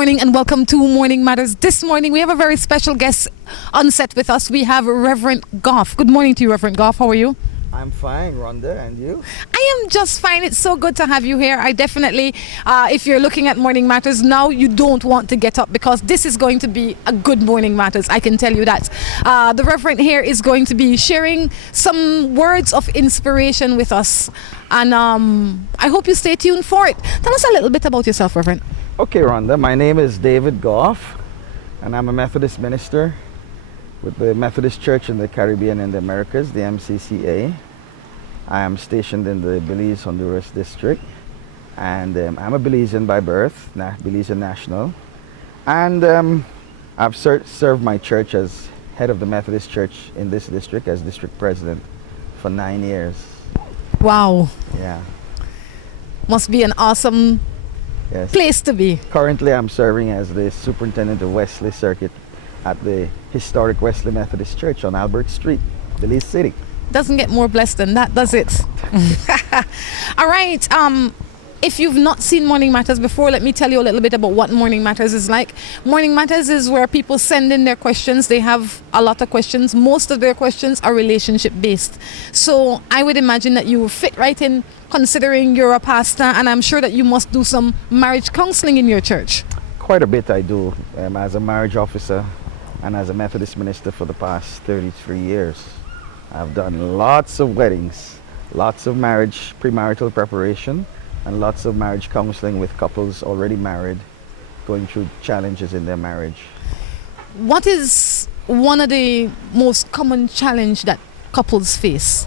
morning and welcome to Morning Matters. This morning we have a very special guest on set with us. We have Reverend Goff. Good morning to you, Reverend Goff. How are you? I'm fine, Rhonda, and you? I am just fine. It's so good to have you here. I definitely, if you're looking at Morning Matters now, you don't want to get up because this is going to be a good Morning Matters. I can tell you that. The Reverend here is going to be sharing some words of inspiration with us. And I hope you stay tuned for it. Tell us a little bit about yourself, Reverend. Okay, Rhonda, my name is David Goff, and I'm a Methodist minister with the Methodist Church in the Caribbean and the Americas, the MCCA. I am stationed in the Belize, Honduras district, and I'm a Belizean by birth, Belizean national. And I've served my church as head of the Methodist Church in this district as district president for 9 years. Wow. Yeah. Must be an awesome place to be. Currently, I'm serving as the superintendent of Wesley Circuit at the historic Wesley Methodist Church on Albert Street, Belize City. Doesn't get more blessed than that, does it? All right. If you've not seen Morning Matters before, let me tell you a little bit about what Morning Matters is like. Morning Matters is where people send in their questions. They have a lot of questions. Most of their questions are relationship based. So I would imagine that you will fit right in, considering you're a pastor, and I'm sure that you must do some marriage counseling in your church. Quite a bit I do as a marriage officer and as a Methodist minister for the past 33 years. I've done lots of weddings, lots of marriage, premarital preparation, and lots of marriage counseling with couples already married, going through challenges in their marriage. What is one of the most common challenge that couples face?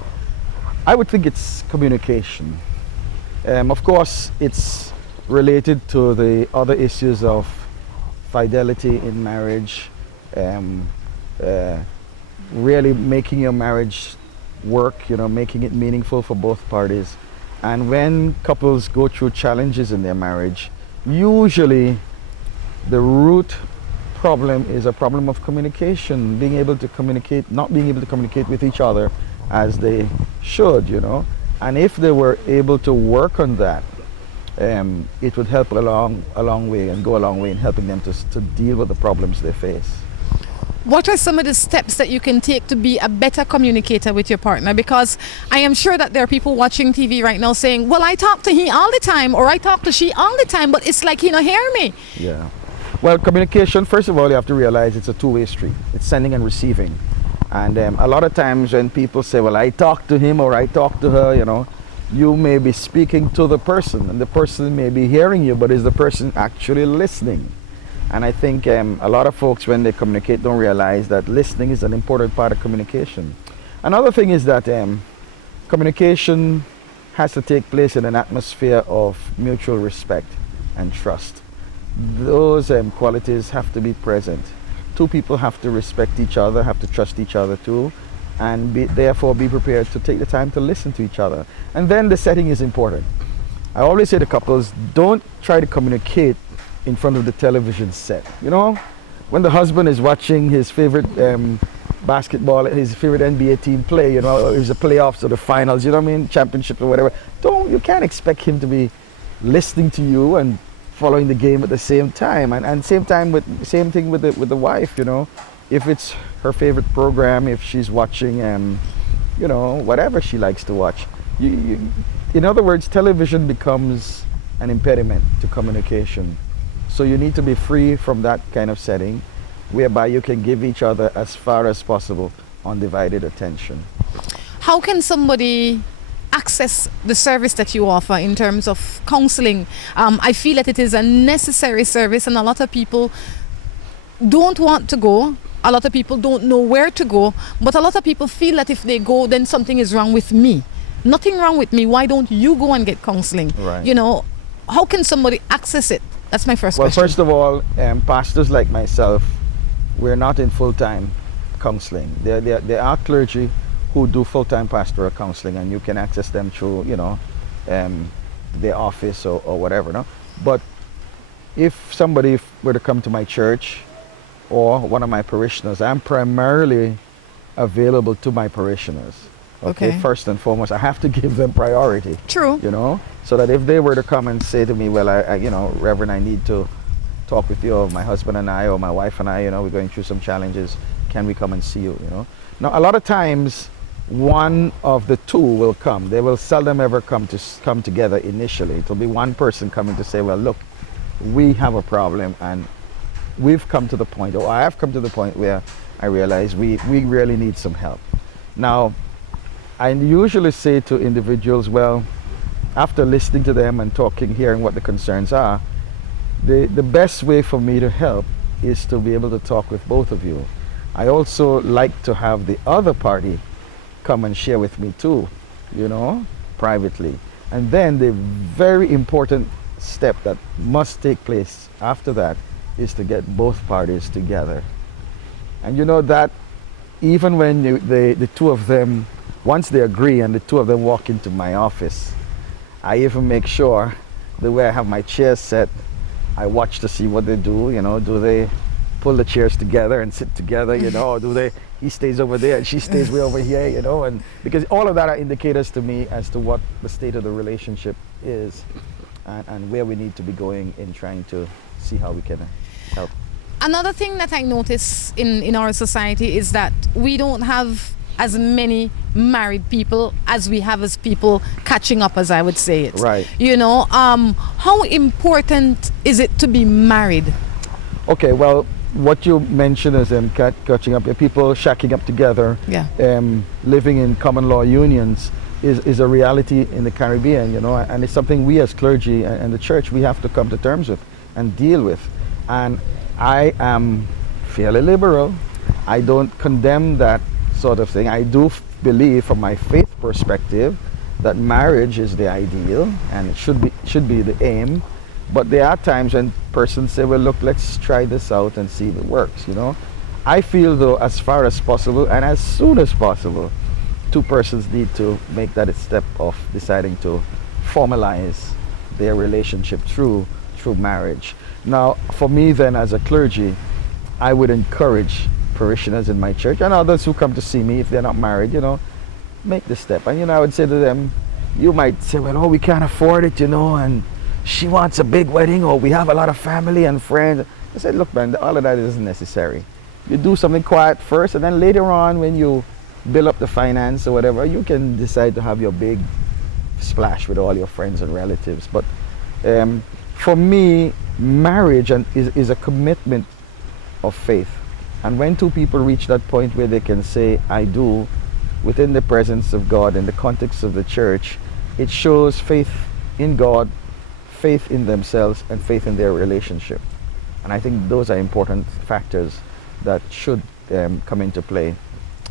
I would think it's communication. Of course, it's related to the other issues of fidelity in marriage, really making your marriage work, making it meaningful for both parties. And when couples go through challenges in their marriage, usually the root problem is a problem of communication, being able to communicate, not being able to communicate with each other as they should, And if they were able to work on that, it would help a long way and go a long way in helping them to deal with the problems they face. What are some of the steps that you can take to be a better communicator with your partner? Because I am sure that there are people watching TV right now saying, well, I talk to he all the time, or I talk to she all the time, but it's like he don't hear me. Yeah. Well, communication, first of all, you have to realize it's a two-way street. It's sending and receiving. And a lot of times when people say, well, I talk to him or I talk to her, you may be speaking to the person and the person may be hearing you, but is the person actually listening? And I think a lot of folks, when they communicate, don't realize that listening is an important part of communication. Another thing is that communication has to take place in an atmosphere of mutual respect and trust. Those qualities have to be present. Two people have to respect each other, have to trust each other too, and therefore be prepared to take the time to listen to each other. And then the setting is important. I always say to couples, don't try to communicate in front of the television set. When the husband is watching his favorite basketball, his favorite NBA team play, it was the playoffs or the finals, championship or whatever. You can't expect him to be listening to you and following the game at the same time. And same thing with the wife, if it's her favorite program, if she's watching, whatever she likes to watch. In other words, television becomes an impediment to communication. So you need to be free from that kind of setting whereby you can give each other as far as possible undivided attention. How can somebody access the service that you offer in terms of counseling? I feel that it is a necessary service and a lot of people don't want to go. A lot of people don't know where to go, but a lot of people feel that if they go, then something is wrong with me. Nothing wrong with me. Why don't you go and get counseling? Right. How can somebody access it? That's my first question. Well, first of all, pastors like myself, we're not in full-time counseling. There are clergy who do full-time pastoral counseling, and you can access them through, their office or whatever. No? But if somebody were to come to my church or one of my parishioners, I'm primarily available to my parishioners. Okay. First and foremost, I have to give them priority. True. So that if they were to come and say to me, well, Reverend, I need to talk with you, or my husband and I, or my wife and I, we're going through some challenges. Can we come and see you? Now, a lot of times, one of the two will come. They will seldom ever come together initially. It'll be one person coming to say, well, look, we have a problem, and we've come to the point, or I have come to the point where I realize we really need some help. Now, I usually say to individuals, well, after listening to them and talking, hearing what the concerns are, the best way for me to help is to be able to talk with both of you. I also like to have the other party come and share with me too, privately. And then the very important step that must take place after that is to get both parties together. And that even when the two of them, once they agree and the two of them walk into my office, I even make sure the way I have my chairs set, I watch to see what they do. Do they pull the chairs together and sit together, or do he stays over there and she stays way over here, and because all of that are indicators to me as to what the state of the relationship is, and where we need to be going in trying to see how we can help. Another thing that I notice in our society is that we don't have as many married people as we have as people catching up, as I would say it. Right. How important is it to be married? Okay, well, what you mentioned is catching up, people shacking up together, living in common law unions is a reality in the Caribbean, and it's something we as clergy and the church, we have to come to terms with and deal with. And I am fairly liberal. I don't condemn that sort of thing. I do believe, from my faith perspective, that marriage is the ideal and it should be the aim. But there are times when persons say, well, look, let's try this out and see if it works, I feel, though, as far as possible and as soon as possible, two persons need to make that a step of deciding to formalize their relationship through marriage. Now, for me then, as a clergy, I would encourage parishioners in my church and others who come to see me, if they're not married, make the step. And, I would say to them, you might say, well, we can't afford it, and she wants a big wedding, or we have a lot of family and friends. I said, look, man, all of that isn't necessary. You do something quiet first, and then later on, when you build up the finance or whatever, you can decide to have your big splash with all your friends and relatives. But for me, marriage is a commitment of faith. And when two people reach that point where they can say, I do, within the presence of God, in the context of the church, it shows faith in God, faith in themselves, and faith in their relationship. And I think those are important factors that should come into play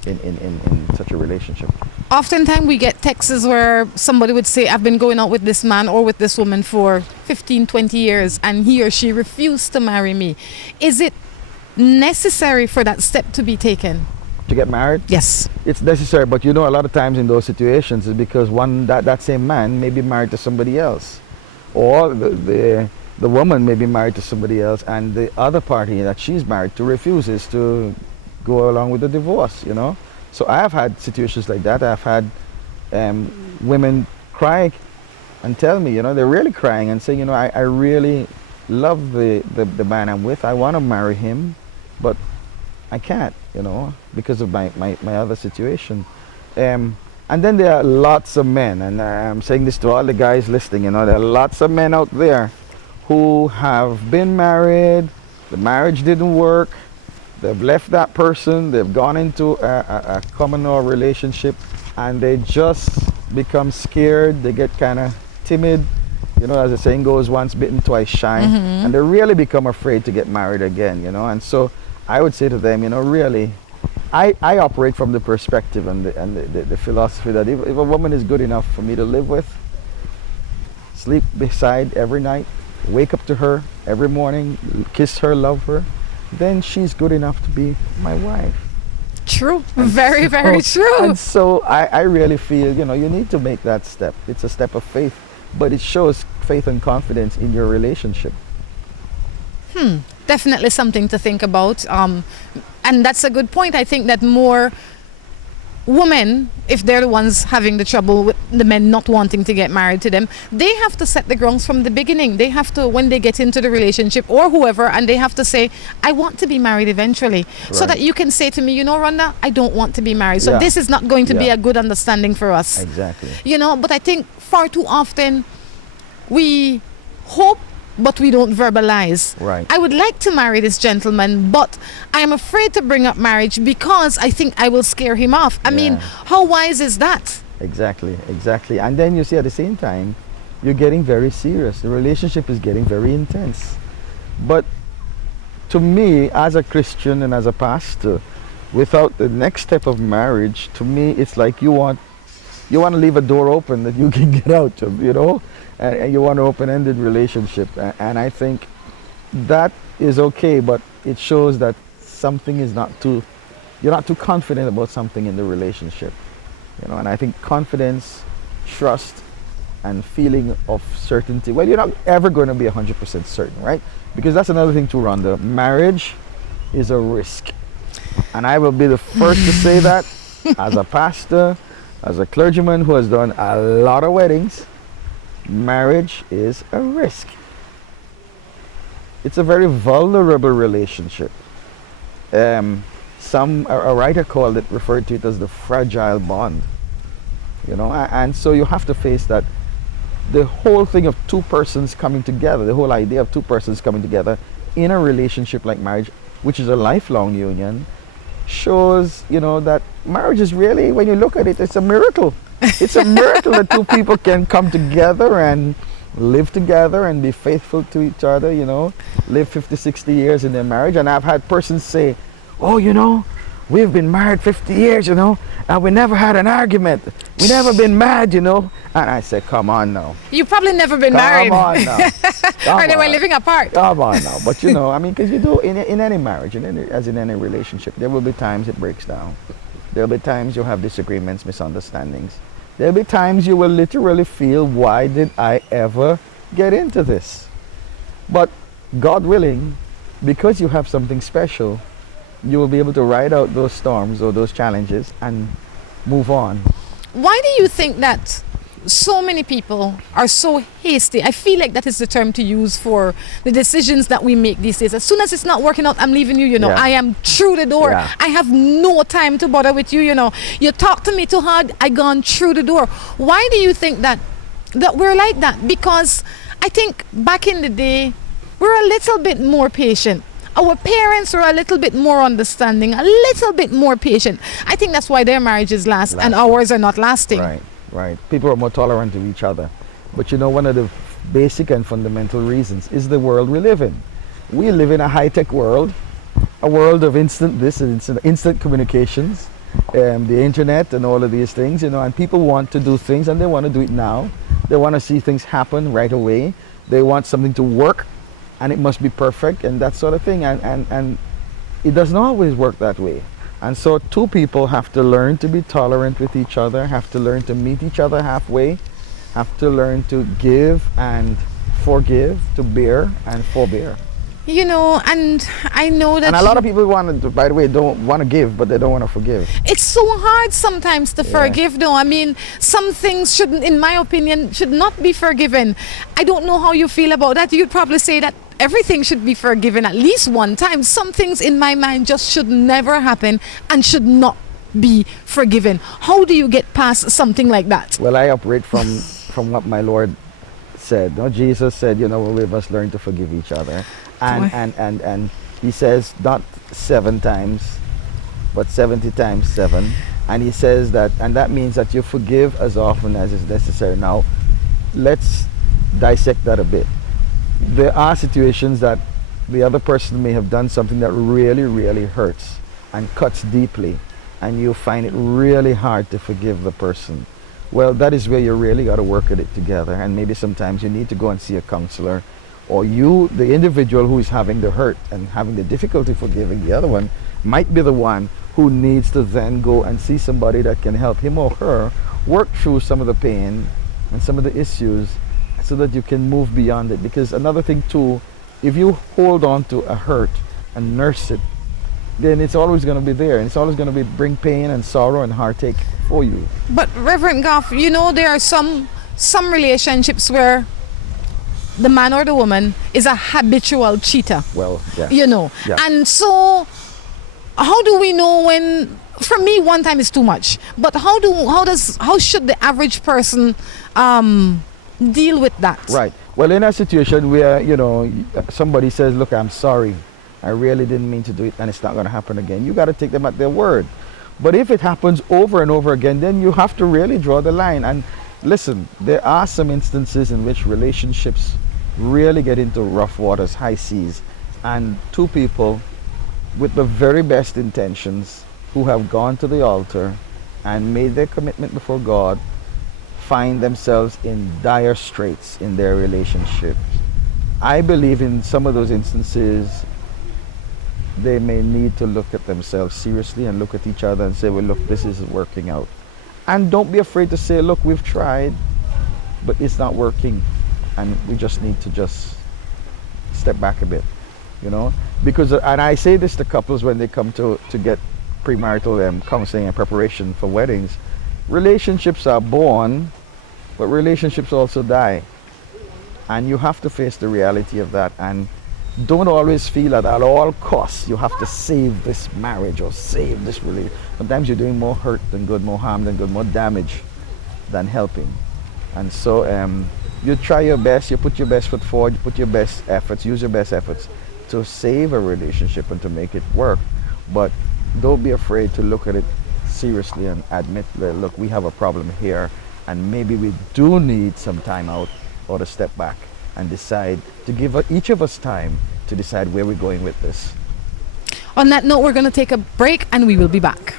in such a relationship. Oftentimes we get texts where somebody would say, I've been going out with this man or with this woman for 15, 20 years, and he or she refused to marry me. Is it necessary for that step to be taken? To get married? Yes. It's necessary, but a lot of times in those situations is because that same man may be married to somebody else, or the woman may be married to somebody else, and the other party that she's married to refuses to go along with the divorce, So I have had situations like that. I've had women cry and tell me, they're really crying and saying, I really love the man I'm with. I want to marry him, but I can't, because of my other situation. And then there are lots of men, and I'm saying this to all the guys listening, there are lots of men out there who have been married, the marriage didn't work, they've left that person, they've gone into a common law relationship, and they just become scared, they get kind of timid, as the saying goes, once bitten, twice shy, and they really become afraid to get married again, and so I would say to them, really, I operate from the perspective and the philosophy that if a woman is good enough for me to live with, sleep beside every night, wake up to her every morning, kiss her, love her, then she's good enough to be my wife. True. Very, very true. And so I really feel, you need to make that step. It's a step of faith, but it shows faith and confidence in your relationship. Definitely something to think about. And that's a good point. I think that more women, if they're the ones having the trouble with the men not wanting to get married to them, they have to set the grounds from the beginning. They have to, when they get into the relationship or whoever, and they have to say, I want to be married eventually. So Right. that you can say to me, you know, Rhonda, I don't want to be married. So Yeah. this is not going to be Yeah. a good understanding for us. Exactly. You know, but I think far too often we hope but we don't verbalize. Right. I would like to marry this gentleman, but I am afraid to bring up marriage because I think I will scare him off. I mean, Yeah. how wise is that? Exactly, exactly. And then you see at the same time, you're getting very serious. The relationship is getting very intense. But to me, as a Christian and as a pastor, without the next step of marriage, to me, it's like you want to leave a door open that you can get out of, you know, and you want an open-ended relationship. And I think that is okay, but it shows that something is not too, you're not too confident about something in the relationship, you know. And I think confidence, trust, and feeling of certainty. Well, you're not ever going to be 100% certain, right? Because that's another thing too, Rhonda. Marriage is a risk, and I will be the first to say that as a pastor, as a clergyman who has done a lot of weddings. Marriage is a risk. It's a very vulnerable relationship. A writer called it, referred to it as the fragile bond. You know, and so you have to face that. The whole thing of two persons coming together, the whole idea of two persons coming together in a relationship like marriage, which is a lifelong union, shows, you know, that marriage is really, when you look at it, it's a miracle. It's a miracle that two people can come together and live together and be faithful to each other, you know, live 50, 60 years in their marriage. And I've had persons say, oh, you know, we've been married 50 years, you know, and we never had an argument. We never been mad, you know. And I said, come on now. You've probably never been Come married. on now. Or they were on. living apart. Come on now. But you know, I mean, because you do, in any marriage, as in any relationship, there will be times it breaks down. There will be times you'll have disagreements, misunderstandings. There will be times you will literally feel, why did I ever get into this? But God willing, because you have something special, you will be able to ride out those storms or those challenges and move on. Why do you think that so many people are so hasty? I feel like that is the term to use for the decisions that we make these days. As soon as it's not working out, I'm leaving you, you know. Yeah. I am through the door. Yeah. I have no time to bother with you, you know. You talk to me too hard, I gone through the door. Why do you think that we're like that? Because I think back in the day, we're a little bit more patient. Our parents were a little bit more understanding, a little bit more patient. I think that's why their marriages last and ours are not lasting. Right, right. People are more tolerant of each other. But you know, one of the basic and fundamental reasons is the world we live in. We live in a high-tech world, a world of instant communications, the internet and all of these things, you know, and people want to do things and they want to do it now. They want to see things happen right away. They want something to work and it must be perfect and that sort of thing. And it doesn't always work that way. And so two people have to learn to be tolerant with each other, have to learn to meet each other halfway, have to learn to give and forgive, to bear and forbear. You know, and I know that And a lot of people want to, by the way, don't want to give, but they don't want to forgive. it's so hard sometimes to forgive, though. I mean, some things shouldn't, in my opinion, should not be forgiven. I don't know how you feel about that. You'd probably say that everything should be forgiven at least one time. Some things in my mind just should never happen and should not be forgiven. How do you get past something like that? Well, I operate from what my Lord said. No, Jesus said, you know, we must learn to forgive each other. And he says not 7 times, but 70 times 7. And he says that, and that means that you forgive as often as is necessary. Now, let's dissect that a bit. There are situations that the other person may have done something that really, really hurts and cuts deeply, and you find it really hard to forgive the person. Well, that is where you really got to work at it together, and maybe sometimes you need to go and see a counselor, or you, the individual who is having the hurt and having the difficulty forgiving the other one, might be the one who needs to then go and see somebody that can help him or her work through some of the pain and some of the issues so that you can move beyond it. Because another thing too, if you hold on to a hurt and nurse it, then it's always going to be there, and it's always going to bring pain and sorrow and heartache for you. But Reverend Goff, you know there are some relationships where the man or the woman is a habitual cheater. Well, yeah. You know. Yeah. And so how do we know when, for me one time is too much, but how should the average person deal with that? Right. Well, in a situation where, you know, somebody says, look, I'm sorry, I really didn't mean to do it, and it's not going to happen again, you got to take them at their word. But if it happens over and over again, then you have to really draw the line. And listen, there are some instances in which relationships really get into rough waters, high seas, and two people with the very best intentions who have gone to the altar and made their commitment before God find themselves in dire straits in their relationship. I believe in some of those instances they may need to look at themselves seriously and look at each other and say, well, look, this isn't working out. And don't be afraid to say, look, we've tried, but it's not working, and we just need to just step back a bit, you know? Because, and I say this to couples when they come to get premarital counseling and preparation for weddings, relationships are born, but relationships also die. And you have to face the reality of that, and don't always feel that at all costs you have to save this marriage or save this relationship. Sometimes you're doing more hurt than good, more harm than good, more damage than helping. And so you try your best, you put your best foot forward, you put your best efforts, use your best efforts to save a relationship and to make it work. But don't be afraid to look at it seriously and admit that, look, we have a problem here, and maybe we do need some time out or to step back and decide to give each of us time to decide where we're going with this. On that note, we're going to take a break and we will be back.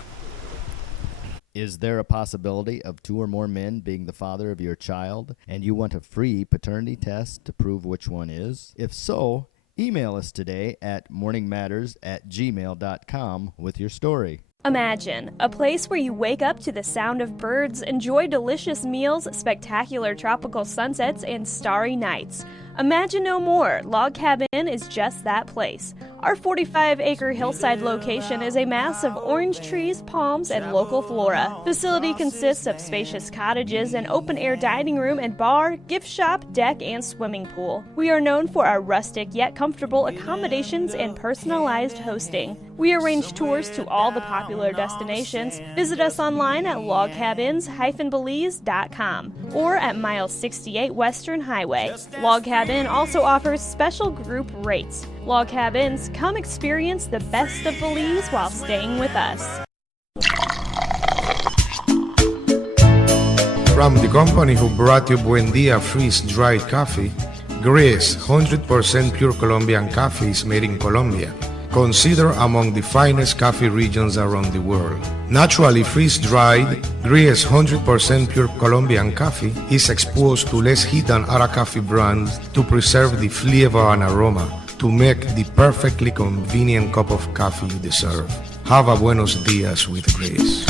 Is there a possibility of 2 or more men being the father of your child, and you want a free paternity test to prove which one is? If so, email us today at morningmatters@gmail.com with your story. Imagine a place where you wake up to the sound of birds, enjoy delicious meals, spectacular tropical sunsets, and starry nights. Imagine no more. Log Cabin is just that place. Our 45-acre hillside location is a mass of orange trees, palms, and local flora. Facility consists of spacious cottages, an open-air dining room and bar, gift shop, deck, and swimming pool. We are known for our rustic yet comfortable accommodations and personalized hosting. We arrange tours to all the popular destinations. Visit us online at logcabins-belize.com or at mile 68 Western Highway. Log Cabin also offers special group rates. Log Cabins, come experience the best of Belize while staying with us. From the company who brought you Buendia freeze-dried coffee, Gris 100% pure Colombian coffee is made in Colombia, considered among the finest coffee regions around the world. Naturally freeze-dried, Gris 100% pure Colombian coffee is exposed to less heat than other coffee brands to preserve the flavor and aroma to make the perfectly convenient cup of coffee you deserve. Have a buenos dias with Grace.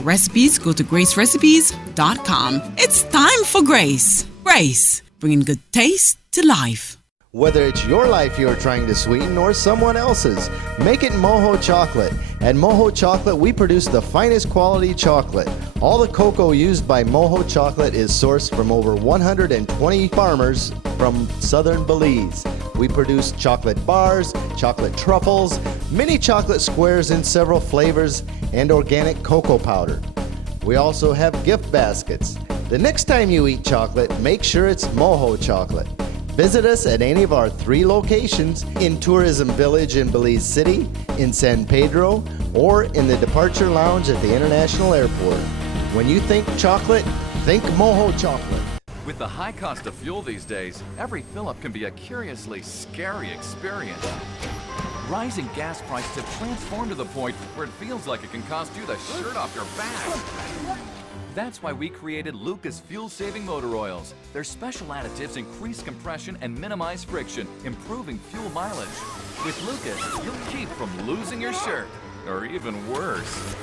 Recipes, go to gracerecipes.com. It's time for Grace. Grace, bringing good taste to life. Whether it's your life you're trying to sweeten or someone else's, make it Moho Chocolate. At Moho Chocolate, we produce the finest quality chocolate. All the cocoa used by Moho Chocolate is sourced from over 120 farmers from southern Belize. We produce chocolate bars, chocolate truffles, mini chocolate squares in several flavors, and organic cocoa powder. We also have gift baskets. The next time you eat chocolate, make sure it's Moho Chocolate. Visit us at any of our 3 locations in Tourism Village in Belize City, in San Pedro, or in the Departure Lounge at the International Airport. When you think chocolate, think Moho Chocolate. With the high cost of fuel these days, every fill-up can be a curiously scary experience. Rising gas prices have transformed to the point where it feels like it can cost you the shirt off your back. That's why we created Lucas fuel-saving motor oils. Their special additives increase compression and minimize friction, improving fuel mileage. With Lucas, you'll keep from losing your shirt, or even worse.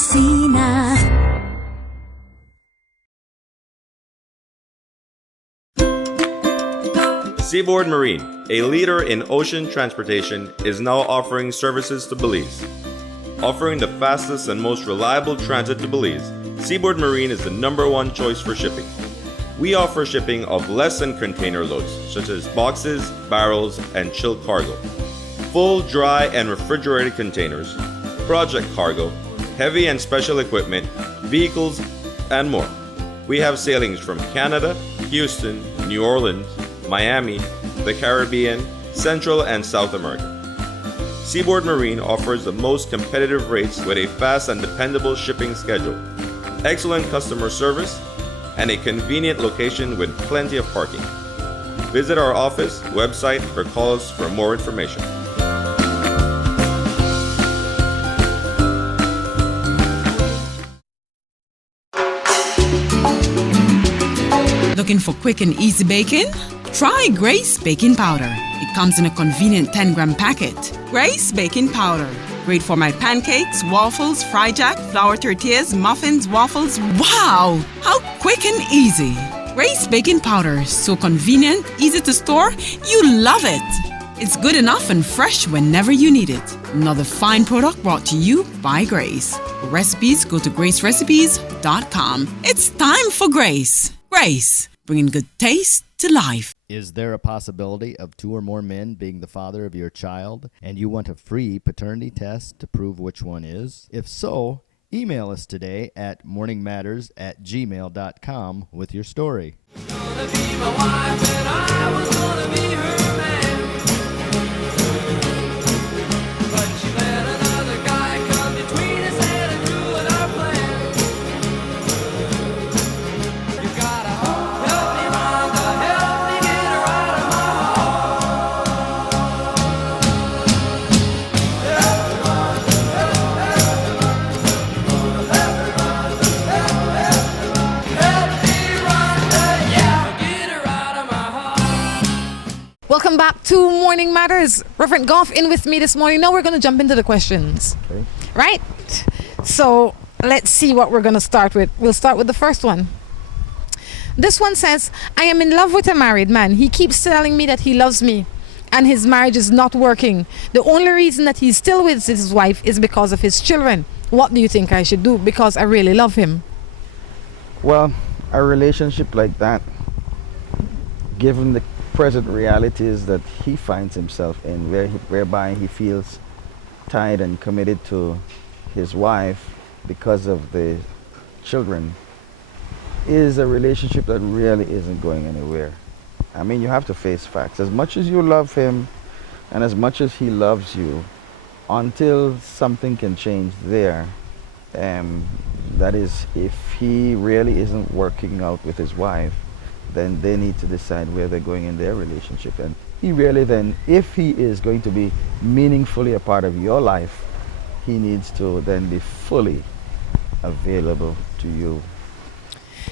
oficina. Seaboard Marine, a leader in ocean transportation, is now offering services to Belize. Offering the fastest and most reliable transit to Belize, Seaboard Marine is the #1 choice for shipping. We offer shipping of less than container loads, such as boxes, barrels, and chilled cargo. Full, dry, and refrigerated containers, project cargo, heavy and special equipment, vehicles, and more. We have sailings from Canada, Houston, New Orleans, Miami, the Caribbean, Central and South America. Seaboard Marine offers the most competitive rates with a fast and dependable shipping schedule, excellent customer service, and a convenient location with plenty of parking. Visit our office, website, or call us for more information. Looking for quick and easy baking? Try Grace Baking Powder. It comes in a convenient 10-gram packet. Grace Baking Powder. Great for my pancakes, waffles, fry jack, flour tortillas, muffins, waffles. Wow! How quick and easy. Grace Baking Powder. So convenient, easy to store. You love it. It's good enough and fresh whenever you need it. Another fine product brought to you by Grace. For recipes, go to gracerecipes.com. It's time for Grace. Grace, bringing good taste to life. Is there a possibility of 2 or more men being the father of your child, and you want a free paternity test to prove which one is? If so, email us today at morningmatters@gmail.com with your story. Welcome back to Morning Matters. Reverend Goff in with me this morning. Now we're going to jump into the questions. Okay. Right? So let's see what we're going to start with. We'll start with the first one. This one says, I am in love with a married man. He keeps telling me that he loves me and his marriage is not working. The only reason that he's still with his wife is because of his children. What do you think I should do? Because I really love him. Well, a relationship like that, given the present realities that he finds himself in, whereby he feels tied and committed to his wife because of the children, is a relationship that really isn't going anywhere. I mean, you have to face facts. As much as you love him and as much as he loves you, until something can change there, that is, if he really isn't working out with his wife, then they need to decide where they're going in their relationship. And he really then, if he is going to be meaningfully a part of your life, he needs to then be fully available to you.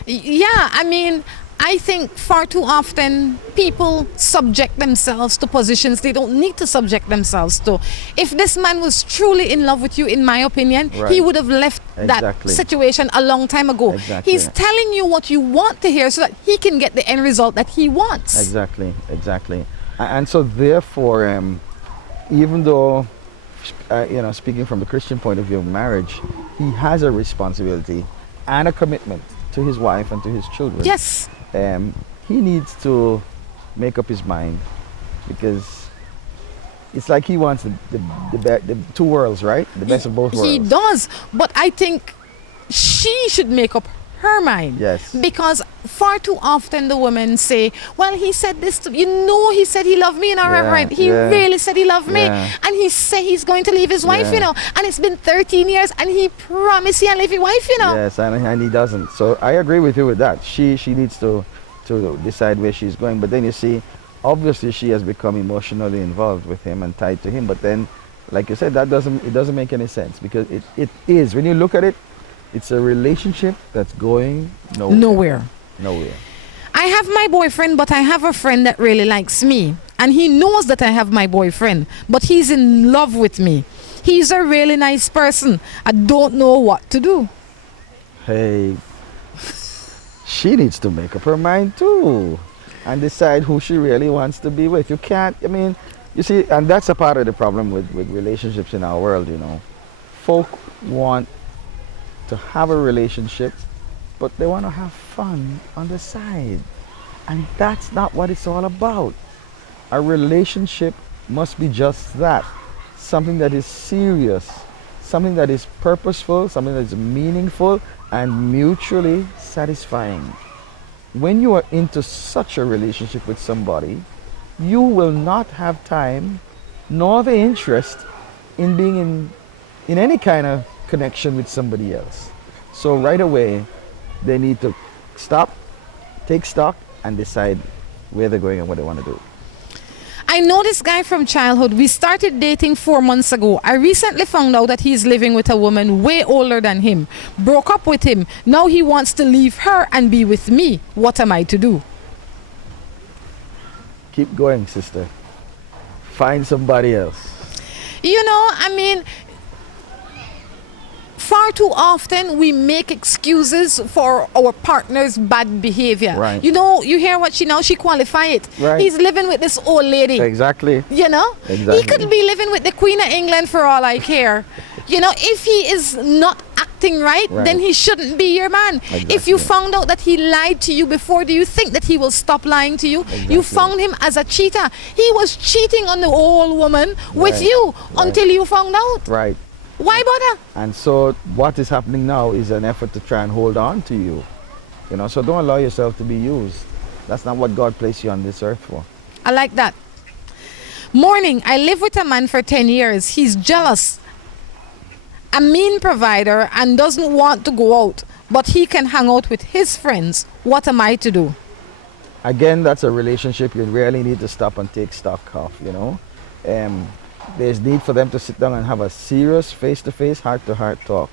Yeah, I mean, I think far too often people subject themselves to positions they don't need to subject themselves to. If this man was truly in love with you, in my opinion, Right. he would have left that Exactly. situation a long time ago. Exactly. He's telling you what you want to hear so that he can get the end result that he wants. Exactly. And so therefore, even though, speaking from the Christian point of view of marriage, he has a responsibility and a commitment to his wife and to his children. Yes. He needs to make up his mind, because it's like he wants the two worlds, right? The best of both worlds. He does, but I think she should make up her mind. Yes. Because far too often the women say, well, he said this to, he said he loved me, and I Yeah, right. He yeah. really said he loved me. Yeah. And he said he's going to leave his wife, Yeah. and it's been 13 years and he promised he'll leave his wife, Yes, and he doesn't. So I agree with you with that. She needs to decide where she's going. But then you see, obviously she has become emotionally involved with him and tied to him. But then, like you said, it doesn't make any sense, because it is, when you look at it, it's a relationship that's going nowhere. I have my boyfriend, but I have a friend that really likes me. And he knows that I have my boyfriend, but he's in love with me. He's a really nice person. I don't know what to do. Hey, she needs to make up her mind too and decide who she really wants to be with. You can't, I mean, you see, and that's a part of the problem with relationships in our world, you know. Folk want to have a relationship, but they want to have fun on the side. And that's not what it's all about. A relationship must be just that. Something that is serious, something that is purposeful, something that is meaningful and mutually satisfying. When you are into such a relationship with somebody, you will not have time nor the interest in being in any kind of connection with somebody else. So right away, they need to stop, take stock, and decide where they're going and what they want to do. I know this guy from childhood. We started dating 4 months ago. I recently found out that he's living with a woman way older than him. Broke up with him. Now he wants to leave her and be with me. What am I to do? Keep going, sister. Find somebody else. You know, I mean, far too often we make excuses for our partner's bad behavior. Right. You know, you hear what she qualify it. Right. He's living with this old lady. Exactly. You know? Exactly. He could be living with the Queen of England for all I care. You know, if he is not acting right, then he shouldn't be your man. Exactly. If you found out that he lied to you before, do you think that he will stop lying to you? Exactly. You found him as a cheater. He was cheating on the old woman with you until you found out. Right. Why bother? And so what is happening now is an effort to try and hold on to you. You know, so don't allow yourself to be used. That's not what God placed you on this earth for. I like that. Morning, I live with a man for 10 years. He's jealous, a mean provider, and doesn't want to go out, but he can hang out with his friends. What am I to do? Again, that's a relationship you really need to stop and take stock of, you know. There's need for them to sit down and have a serious face-to-face, heart-to-heart talk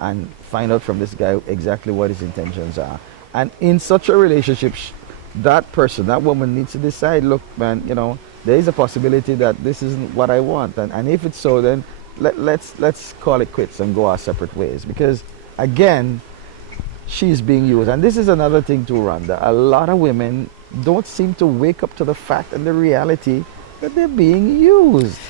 and find out from this guy exactly what his intentions are. And in such a relationship, that person, that woman needs to decide, look, man, you know, there is a possibility that this isn't what I want. And if it's so, then let's call it quits and go our separate ways. Because, again, she's being used. And this is another thing too, Rhonda. A lot of women don't seem to wake up to the fact and the reality that they're being used.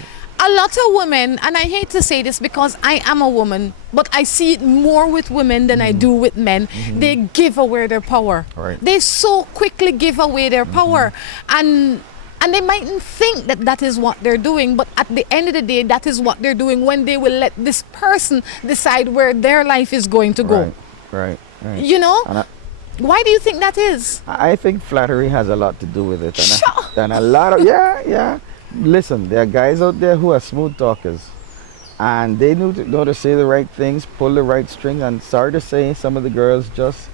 A lot of women, and I hate to say this because I am a woman, but I see it more with women than I do with men. They give away their power. Right. They so quickly give away their power. And they mightn't think that that is what they're doing, but at the end of the day, that is what they're doing when they will let this person decide where their life is going to go. Right. You know? Why do you think that is? I think flattery has a lot to do with it. And a lot of, yeah. Listen, there are guys out there who are smooth talkers. And they know to say the right things, pull the right string. And sorry to say, some of the girls just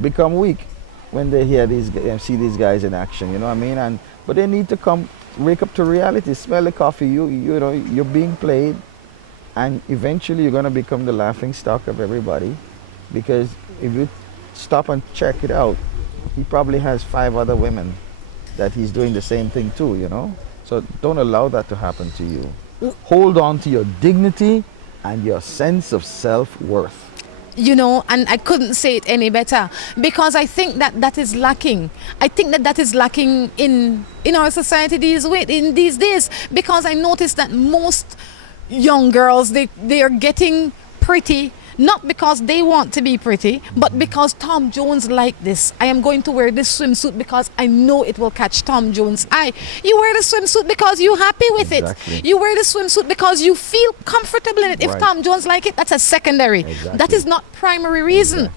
become weak when they hear see these guys in action, you know what I mean? But they need to wake up to reality, smell the coffee. You know, you're being played. And eventually you're going to become the laughing stock of everybody. Because if you stop and check it out, he probably has 5 other women that he's doing the same thing to, you know. So don't allow that to happen to you. Hold on to your dignity and your sense of self-worth. You know, and I couldn't say it any better, because I think that is lacking. I think that is lacking in our society in these days, because I noticed that most young girls, they are getting pretty, not because they want to be pretty, but because Tom Jones like this. I am going to wear this swimsuit because I know it will catch Tom Jones' eye. You wear the swimsuit because you're happy with it. You wear the swimsuit because you feel comfortable in it. If Tom Jones like it, that's a secondary. That is not primary reason.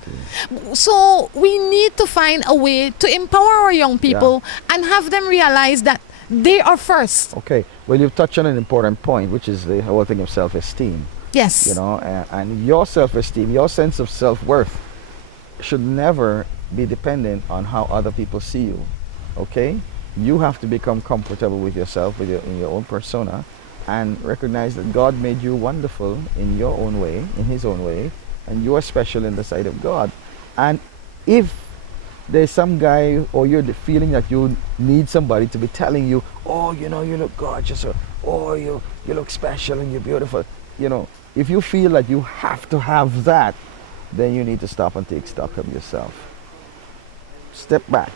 So we need to find a way to empower our young people and have them realize that they are first. Okay, well, you've touched on an important point, which is the whole thing of self-esteem. Yes. You know, and your self-esteem, your sense of self-worth should never be dependent on how other people see you. Okay? You have to become comfortable with yourself, in your own persona, and recognize that God made you wonderful in your own way, in His own way, and you are special in the sight of God. And if there's some guy, or you're feeling that you need somebody to be telling you, oh, you know, you look gorgeous, or oh, you look special and you're beautiful. You know, if you feel that you have to have that, then you need to stop and take stock of yourself. Step back.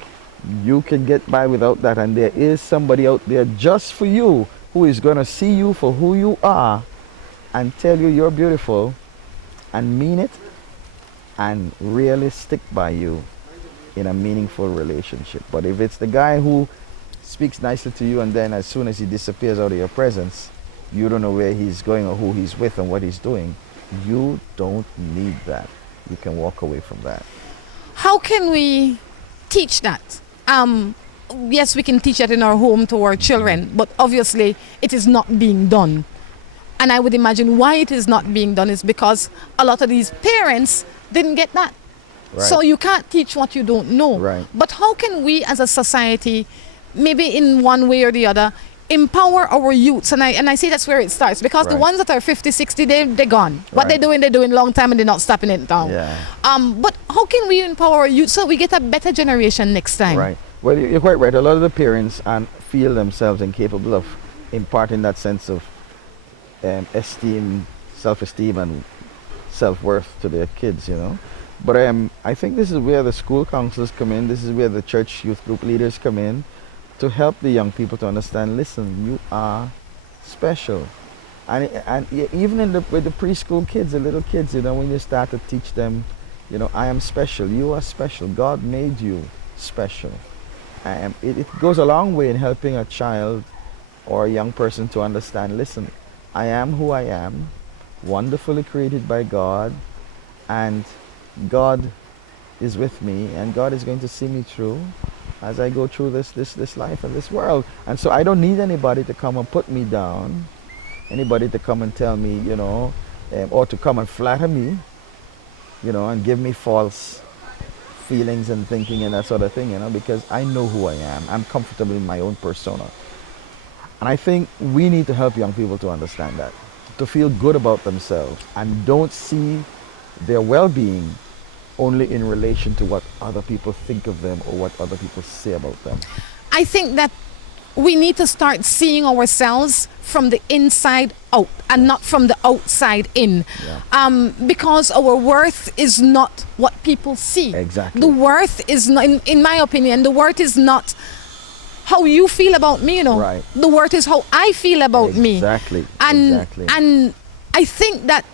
You can get by without that, and there is somebody out there just for you who is going to see you for who you are and tell you you're beautiful and mean it and really stick by you in a meaningful relationship. But if it's the guy who speaks nicely to you and then as soon as he disappears out of your presence, you don't know where he's going or who he's with and what he's doing, you don't need that. You can walk away from that. How can we teach that? Yes, we can teach that in our home to our children, but obviously it is not being done. And I would imagine why it is not being done is because a lot of these parents didn't get that. Right. So you can't teach what you don't know. Right. But how can we as a society, maybe in one way or the other, empower our youths? And I say that's where it starts, because the Right. ones that are 50, 60, they're gone. What Right. they're doing long time and they're not stopping it down. Yeah. But how can we empower our youth so we get a better generation next time? Right. Well, you're quite right. A lot of the parents feel themselves incapable of imparting that sense of esteem, self-esteem, and self-worth to their kids, you know. But I think this is where the school counselors come in. This is where the church youth group leaders come in to help the young people to understand, listen, you are special. And even with the preschool kids, the little kids, you know, when you start to teach them, you know, I am special, you are special, God made you special. It goes a long way in helping a child or a young person to understand, listen, I am who I am, wonderfully created by God, and God is with me, and God is going to see me through as I go through this life and this world. And so I don't need anybody to come and put me down, anybody to come and tell me, you know, or to come and flatter me, you know, and give me false feelings and thinking and that sort of thing, you know, because I know who I am. I'm comfortable in my own persona. And I think we need to help young people to understand that, to feel good about themselves and don't see their well-being only in relation to what other people think of them or what other people say about them. I think that we need to start seeing ourselves from the inside out and not from the outside in. Yeah. Because our worth is not what people see. Exactly. The worth is not, in my opinion, the worth is not how you feel about me, you know. Right. The worth is how I feel about me. Exactly. And I think that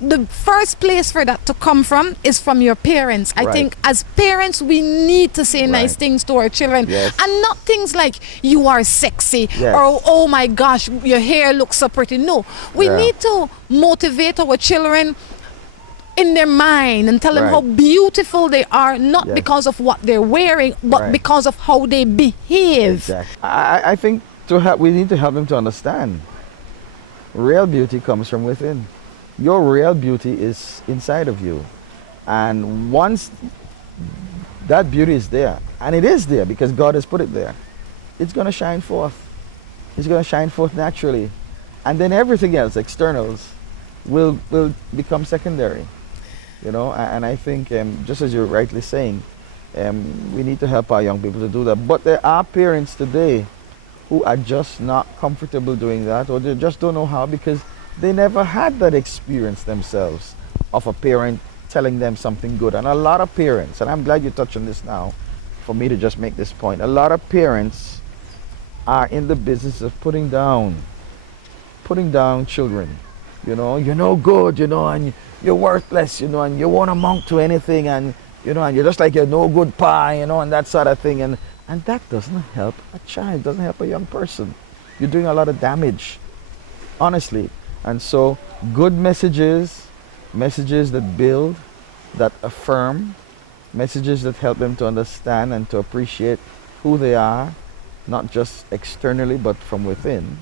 the first place for that to come from is from your parents. I Right. think as parents we need to say nice Right. things to our children. Yes. And not things like you are sexy Yes. or oh my gosh your hair looks so pretty. No, we Yeah. need to motivate our children in their mind and tell them Right. how beautiful they are, not Yes. because of what they're wearing but Right. because of how they behave. Exactly. I think we need to help them to understand real beauty comes from within. Your real beauty is inside of you. And once that beauty is there, and it is there because God has put it there, it's going to shine forth. It's going to shine forth naturally. And then everything else, externals, will become secondary. You know, and I think, just as you're rightly saying, we need to help our young people to do that. But there are parents today who are just not comfortable doing that, or they just don't know how because they never had that experience themselves of a parent telling them something good. And a lot of parents, and I'm glad you touched on this now, for me to just make this point, a lot of parents are in the business of putting down children. You know, you're no good, you know, and you're worthless, you know, and you won't amount to anything, and you know, and you're just like you're no good pie, you know, and that sort of thing. And that doesn't help a child, doesn't help a young person. You're doing a lot of damage, honestly. And so good messages that build, that affirm, messages that help them to understand and to appreciate who they are, not just externally but from within,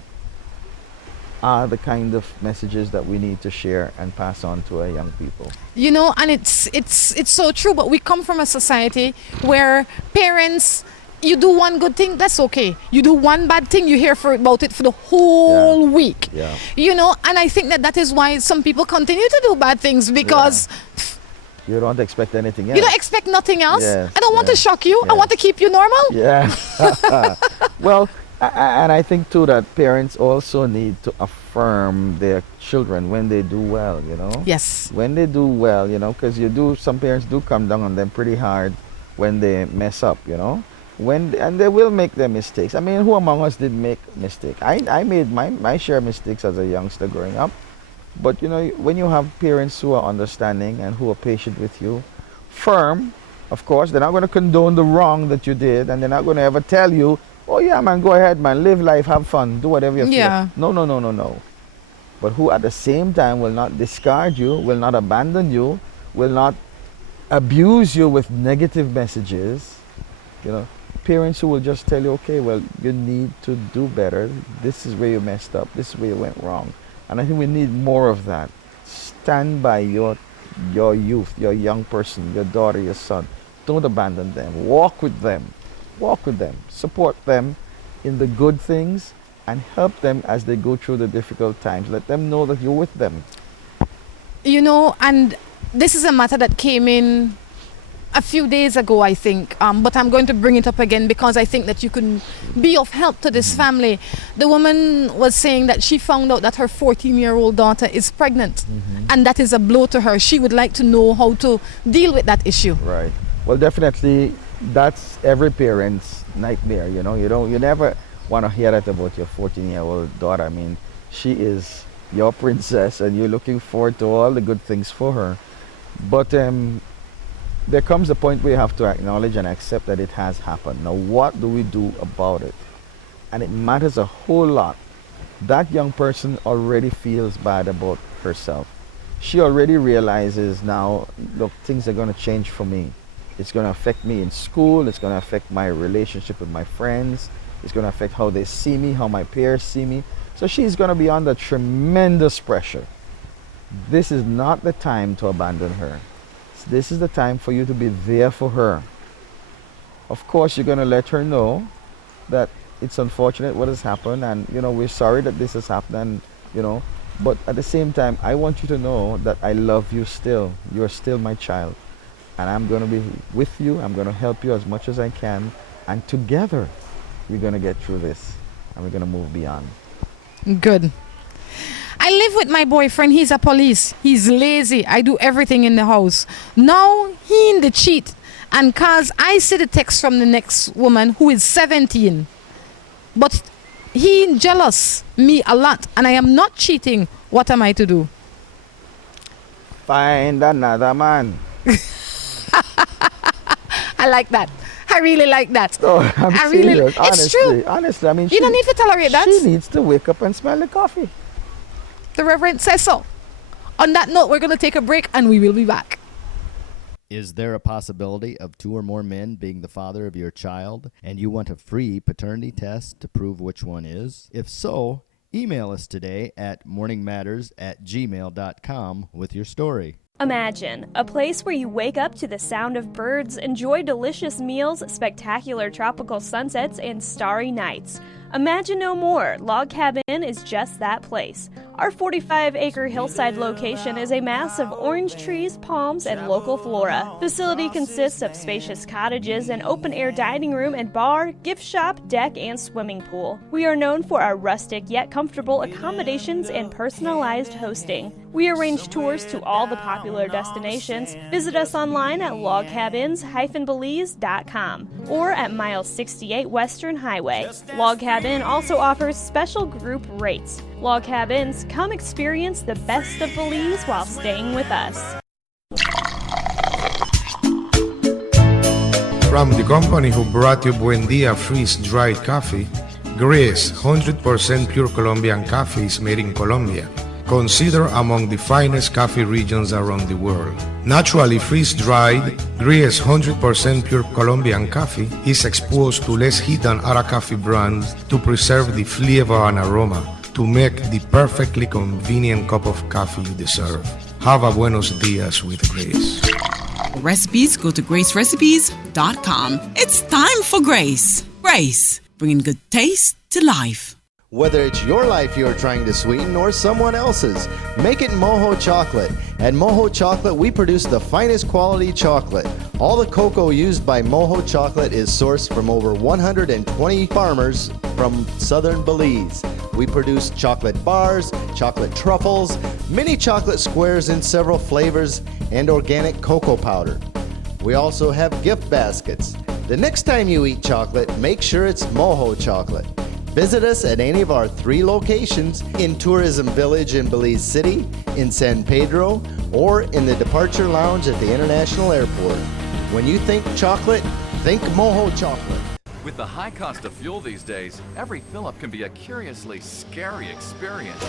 are the kind of messages that we need to share and pass on to our young people. You know, and it's so true, but we come from a society where parents, you do one good thing, that's okay. You do one bad thing, you hear about it for the whole week. Yeah. You know, and I think that is why some people continue to do bad things because You don't expect anything else. you don't expect nothing else. Yes, I don't want to yes, shock you. I yes. want to keep you normal. Yeah. Well, And I think too that parents also need to affirm their children when they do well, you know. Yes. When they do well, you know, because some parents do come down on them pretty hard when they mess up, you know. And they will make their mistakes. I mean, who among us did make mistakes? I made my share of mistakes as a youngster growing up. But you know, when you have parents who are understanding and who are patient with you, firm, of course, they're not going to condone the wrong that you did, and they're not going to ever tell you, oh yeah, man, go ahead, man, live life, have fun, do whatever you feel. Yeah. No. But who at the same time will not discard you, will not abandon you, will not abuse you with negative messages. You know, parents who will just tell you, okay, well, you need to do better. This is where you messed up. This is where you went wrong. And I think we need more of that. Stand by your youth, your young person, your daughter, your son. Don't abandon them. Walk with them. Support them in the good things and help them as they go through the difficult times. Let them know that you're with them. You know, and this is a matter that came in a few days ago, I think, but I'm going to bring it up again because I think that you can be of help to this family. The woman was saying that she found out that her 14-year-old daughter is pregnant, and that is a blow to her. She would like to know how to deal with that issue. Right. Well, definitely, that's every parent's nightmare. You know, you never want to hear that about your 14-year-old daughter. I mean, she is your princess, and you're looking forward to all the good things for her. But there comes a point where you have to acknowledge and accept that it has happened. Now, what do we do about it? And it matters a whole lot. That young person already feels bad about herself. She already realizes now, look, things are going to change for me. It's going to affect me in school. It's going to affect my relationship with my friends. It's going to affect how they see me, how my peers see me. So she's going to be under tremendous pressure. This is not the time to abandon her. This is the time for you to be there for her. Of course, you're going to let her know that it's unfortunate what has happened, and you know, we're sorry that this has happened, and you know, but at the same time, I want you to know that I love you still. You're still my child, and I'm going to be with you. I'm going to help you as much as I can, and together we're going to get through this, and we're going to move beyond. Good. I live with my boyfriend. He's a police. He's lazy. I do everything in the house. Now he in the cheat. And cause I see the text from the next woman who is 17. But he jealous me a lot. And I am not cheating. What am I to do? Find another man. I like that. I really like that. No, I'm serious. It's honestly, true. Honestly, I mean, You don't need to tolerate that. She needs to wake up and smell the coffee. The Reverend says so. On that note, we're going to take a break and we will be back. Is there a possibility of 2 or more men being the father of your child, and you want a free paternity test to prove which one is? If so, email us today at morningmatters@gmail.com with your story. Imagine a place where you wake up to the sound of birds, enjoy delicious meals, spectacular tropical sunsets, and starry nights. Imagine no more. Log Cabin is just that place. Our 45-acre hillside location is a mass of orange trees, palms, and local flora. Facility consists of spacious cottages, an open-air dining room and bar, gift shop, deck, and swimming pool. We are known for our rustic yet comfortable accommodations and personalized hosting. We arrange tours to all the popular destinations. Visit us online at logcabins-belize.com or at Miles 68 Western Highway. Log Cabin also offers special group rates. Log Cabins, come experience the best of Belize while staying with us. From the company who brought you Buendia freeze-dried coffee, Gris 100% pure Colombian coffee is made in Colombia, considered among the finest coffee regions around the world. Naturally freeze-dried, Gris 100% pure Colombian coffee is exposed to less heat than other coffee brands to preserve the flavor and aroma to make the perfectly convenient cup of coffee you deserve. Have a buenos dias with Grace. For recipes, go to gracerecipes.com. It's time for Grace. Grace, bringing good taste to life. Whether it's your life you're trying to sweeten or someone else's, make it Moho Chocolate. At Moho Chocolate, we produce the finest quality chocolate. All the cocoa used by Moho Chocolate is sourced from over 120 farmers from southern Belize. We produce chocolate bars, chocolate truffles, mini chocolate squares in several flavors, and organic cocoa powder. We also have gift baskets. The next time you eat chocolate, make sure it's Moho Chocolate. Visit us at any of our 3 locations in Tourism Village in Belize City, in San Pedro, or in the Departure Lounge at the International Airport. When you think chocolate, think Moho Chocolate. With the high cost of fuel these days, every fill-up can be a curiously scary experience.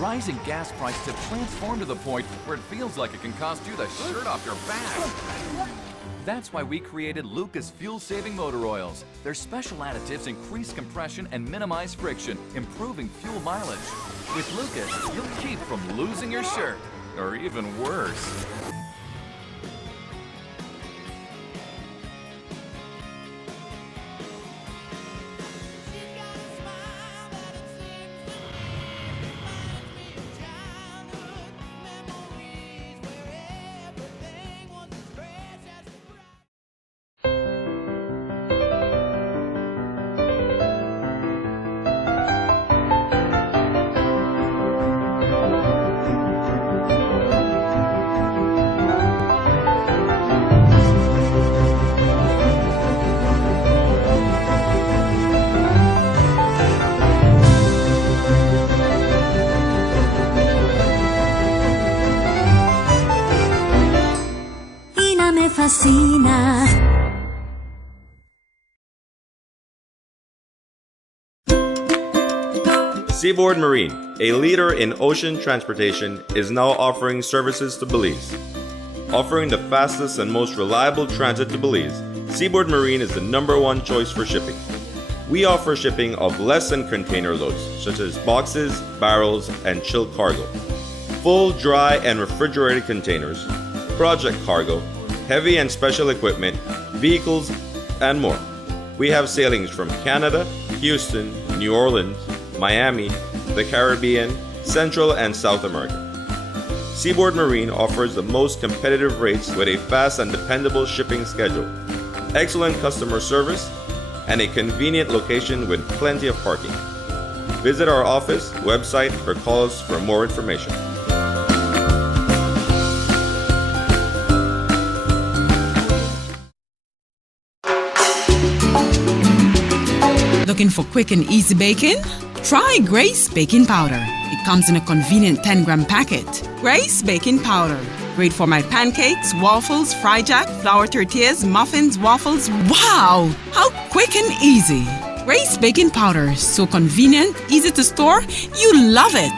Rising gas prices have transformed to the point where it feels like it can cost you the shirt off your back. That's why we created Lucas fuel-saving motor oils. Their special additives increase compression and minimize friction, improving fuel mileage. With Lucas, you'll keep from losing your shirt, or even worse. fascina. Seaboard Marine, a leader in ocean transportation, is now offering services to Belize. Offering the fastest and most reliable transit to Belize, Seaboard Marine is the #1 choice for shipping. We offer shipping of less than container loads, such as boxes, barrels, and chilled cargo, full, dry, and refrigerated containers, project cargo, heavy and special equipment, vehicles, and more. We have sailings from Canada, Houston, New Orleans, Miami, the Caribbean, Central and South America. Seaboard Marine offers the most competitive rates with a fast and dependable shipping schedule, excellent customer service, and a convenient location with plenty of parking. Visit our office, website, or call us for more information. Looking for quick and easy baking? Try Grace Baking Powder. It comes in a convenient 10-gram packet. Grace Baking Powder. Great for my pancakes, waffles, fry jack, flour tortillas, muffins, waffles. Wow! How quick and easy. Grace Baking Powder. So convenient, easy to store. You love it.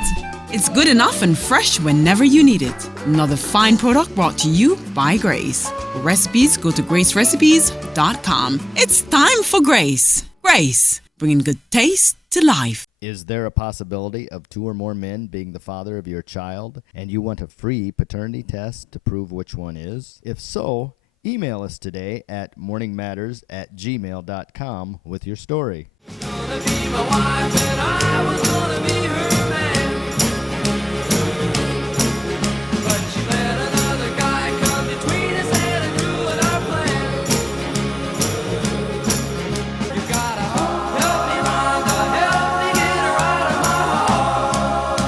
It's good enough and fresh whenever you need it. Another fine product brought to you by Grace. For recipes, go to gracerecipes.com. It's time for Grace. Grace, bringing good taste to life. Is there a possibility of 2 or more men being the father of your child, and you want a free paternity test to prove which one is? If so, email us today at morningmatters@gmail.com with your story. Gonna be my wife and I was gonna be her man, but she let another guy come between us and ruin our plan. You gotta help me, Rhonda, help me get her out of my heart.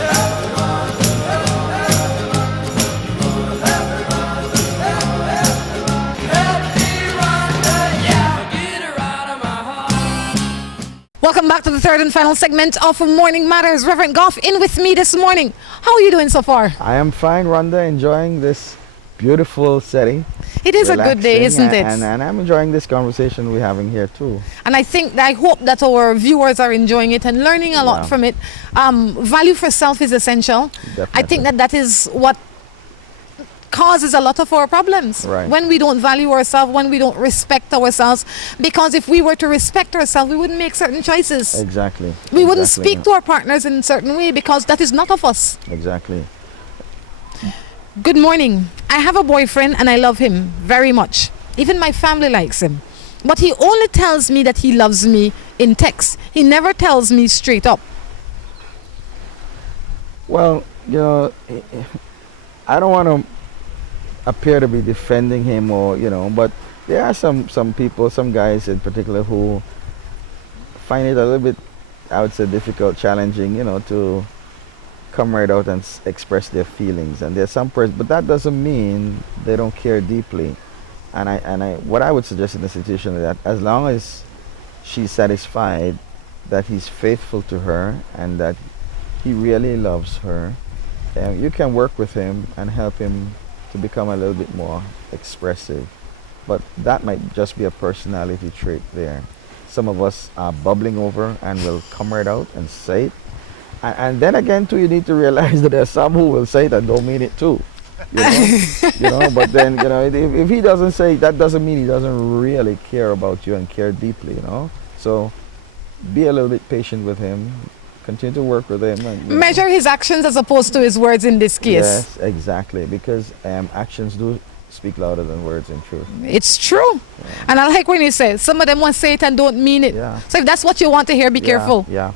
Help me, Rhonda, help me, Rhonda, yeah, get her out of my heart. Welcome back to the third and final segment of Morning Matters. Reverend Goff in with me this morning. How are you doing so far? I am fine, Rhonda, enjoying this beautiful setting. It is a good day, Relaxing, isn't it? And I'm enjoying this conversation we're having here too. And I hope that our viewers are enjoying it and learning a lot Yeah. from it. Value for self is essential. I think that is what causes a lot of our problems. Right. When we don't value ourselves, when we don't respect ourselves. Because if we were to respect ourselves, we wouldn't make certain choices. Exactly. We wouldn't Exactly. speak to our partners in a certain way because that is not of us. Exactly. Good morning. I have a boyfriend and I love him very much. Even my family likes him. But he only tells me that he loves me in text. He never tells me straight up. Well, I don't want to appear to be defending him, or but there are some people, some guys in particular, who find it a little bit, I would say, difficult, challenging, to come right out and express their feelings. And there's some person, but that doesn't mean they don't care deeply. What I would suggest in the situation is that as long as she's satisfied that he's faithful to her and that he really loves her, you can work with him and help him to become a little bit more expressive. But that might just be a personality trait there. Some of us are bubbling over and will come right out and say it. And then again, too, you need to realize that there's some who will say it and don't mean it too. But then, if he doesn't say it, that doesn't mean he doesn't really care about you and care deeply, So be a little bit patient with him. Continue to work with him. And, Measure his actions as opposed to his words in this case. Yes, exactly. Because actions do speak louder than words in truth. It's true. Yeah. And I like when you say some of them want to say it and don't mean it. Yeah. So if that's what you want to hear, be careful. Yeah.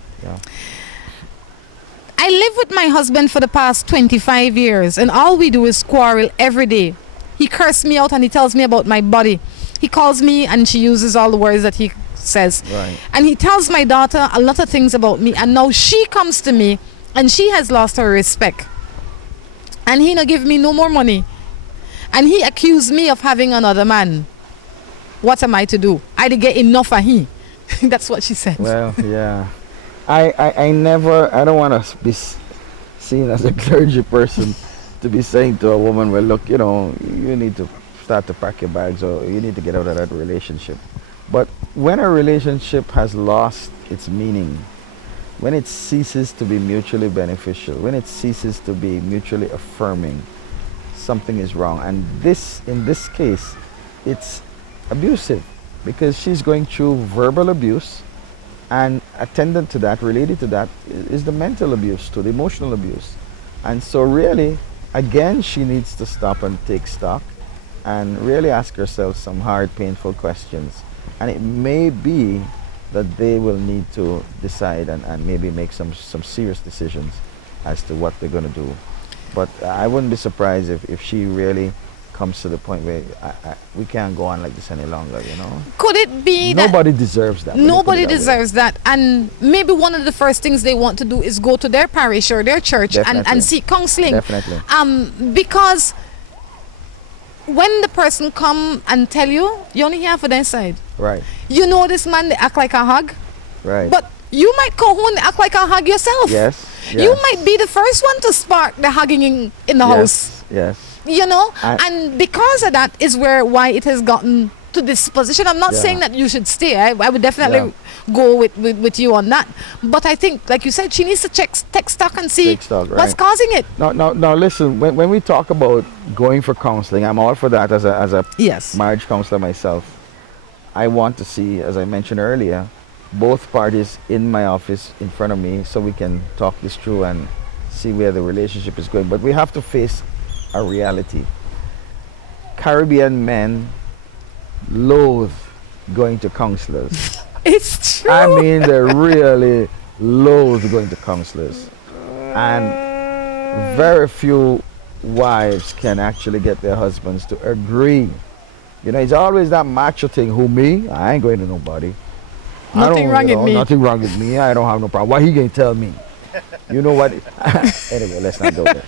I live with my husband for the past 25 years, and all we do is quarrel every day. He curses me out and he tells me about my body. He calls me and she uses all the words that he says. Right. And he tells my daughter a lot of things about me, and now she comes to me and she has lost her respect. And he no give me no more money. And he accused me of having another man. What am I to do? I did get enough of him. That's what she said. Well, yeah. I don't want to be seen as a clergy person to be saying to a woman, well, look, you need to start to pack your bags, or you need to get out of that relationship. But when a relationship has lost its meaning, when it ceases to be mutually beneficial, when it ceases to be mutually affirming, something is wrong. And in this case, it's abusive, because she's going through verbal abuse, and attendant to that, related to that, is the mental abuse, to the emotional abuse. And so really, again, she needs to stop and take stock and really ask herself some hard, painful questions. And it may be that they will need to decide and maybe make some serious decisions as to what they're going to do. But I wouldn't be surprised if she really comes to the point where we can't go on like this any longer, Could it be that nobody deserves that? nobody deserves that? And maybe one of the first things they want to do is go to their parish or their church and seek counseling. Definitely. Because when the person come and tell you, you only hear for their side. Right. This man, they act like a hug. Right. But you might go home and act like a hug yourself. Yes. You might be the first one to spark the hugging in the house. Yes. And because of that is why it has gotten to this position. I'm not saying that you should stay. I would definitely go with you on that. But I think, like you said, she needs to take stock and see what's causing it. Now listen, when we talk about going for counseling, I'm all for that as a marriage counselor myself. I want to see, as I mentioned earlier, both parties in my office in front of me so we can talk this through and see where the relationship is going. But we have to face a reality. Caribbean men loathe going to counselors. It's true. I mean, they really loathe going to counselors. And very few wives can actually get their husbands to agree. It's always that macho thing. Who, me? I ain't going to nobody. Nothing wrong with me. Nothing wrong with me. I don't have no problem. Why he gonna tell me? You know what? Anyway, let's not go there.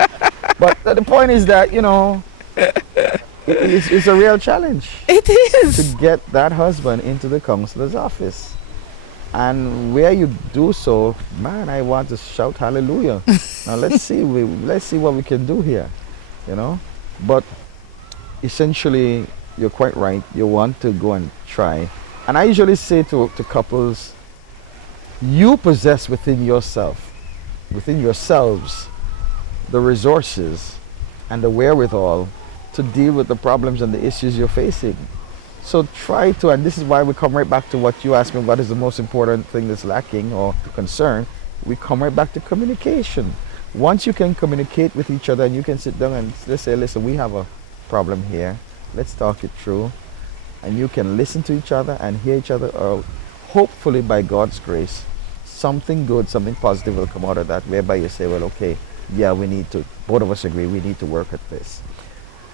But the point is that, it's a real challenge. It is. To get that husband into the counselor's office. And where you do so, man, I want to shout hallelujah. Now let's see what we can do here. But essentially, you're quite right. You want to go and try. And I usually say to couples, you possess within yourselves, the resources and the wherewithal to deal with the problems and the issues you're facing. So try to, and this is why we come right back to what you asked me, what is the most important thing that's lacking or concern? We come right back to communication. Once you can communicate with each other and you can sit down and let's say, listen, we have a problem here. Let's talk it through. and you can listen to each other and hear each other out, hopefully by God's grace, something good, something positive will come out of that, whereby you say, well, okay, yeah, we need to, both of us agree, we need to work at this.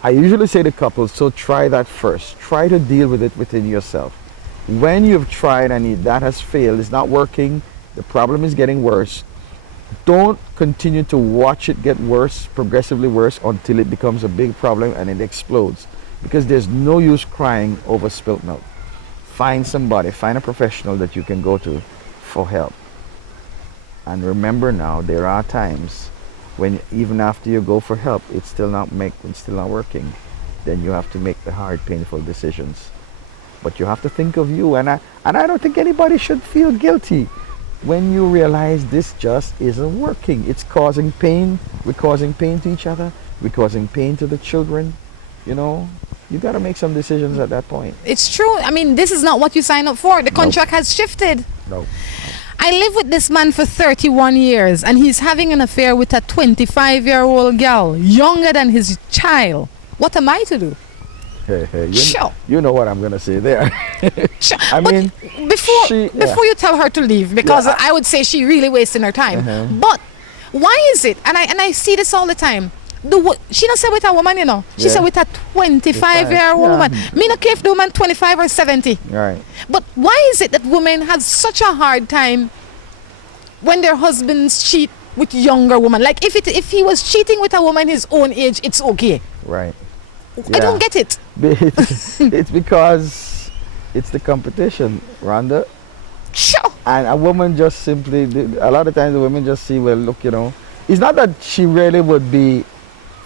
I usually say to couples, so try that first. Try to deal with it within yourself. When you've tried and that has failed, it's not working, the problem is getting worse, don't continue to watch it get worse, progressively worse, until it becomes a big problem and it explodes. Because there's no use crying over spilt milk. Find somebody, find a professional that you can go to for help. And remember now, there are times when even after you go for help, it's still not working. Then you have to make the hard, painful decisions. But you have to think of you, and I don't think anybody should feel guilty when you realize this just isn't working. It's causing pain. We're causing pain to each other. We're causing pain to the children. You know, you got to make some decisions at that point. It's true. I mean, this is not what you signed up for. The contract has shifted. No. I live with this man for 31 years, and he's having an affair with a 25-year-old girl, younger than his child. What am I to do? Hey, Sure. You know what I'm going to say there. Sure. I But mean, before yeah. you tell her to leave, because Yeah. I would say she really wasting her time. Uh-huh. But why is it? And I see this all the time. She not say with a woman, you know. She Yeah. said with a 25-year-old Yeah. woman. Me no care if the woman 25 or 70. Right. But why is it that women have such a hard time when their husbands cheat with younger women? Like if he was cheating with a woman his own age, it's okay. Right. I don't get it. It's because it's the competition, Rhonda. Sure. And a woman just simply, a lot of times the women just see, well, look, you know, it's not that she really would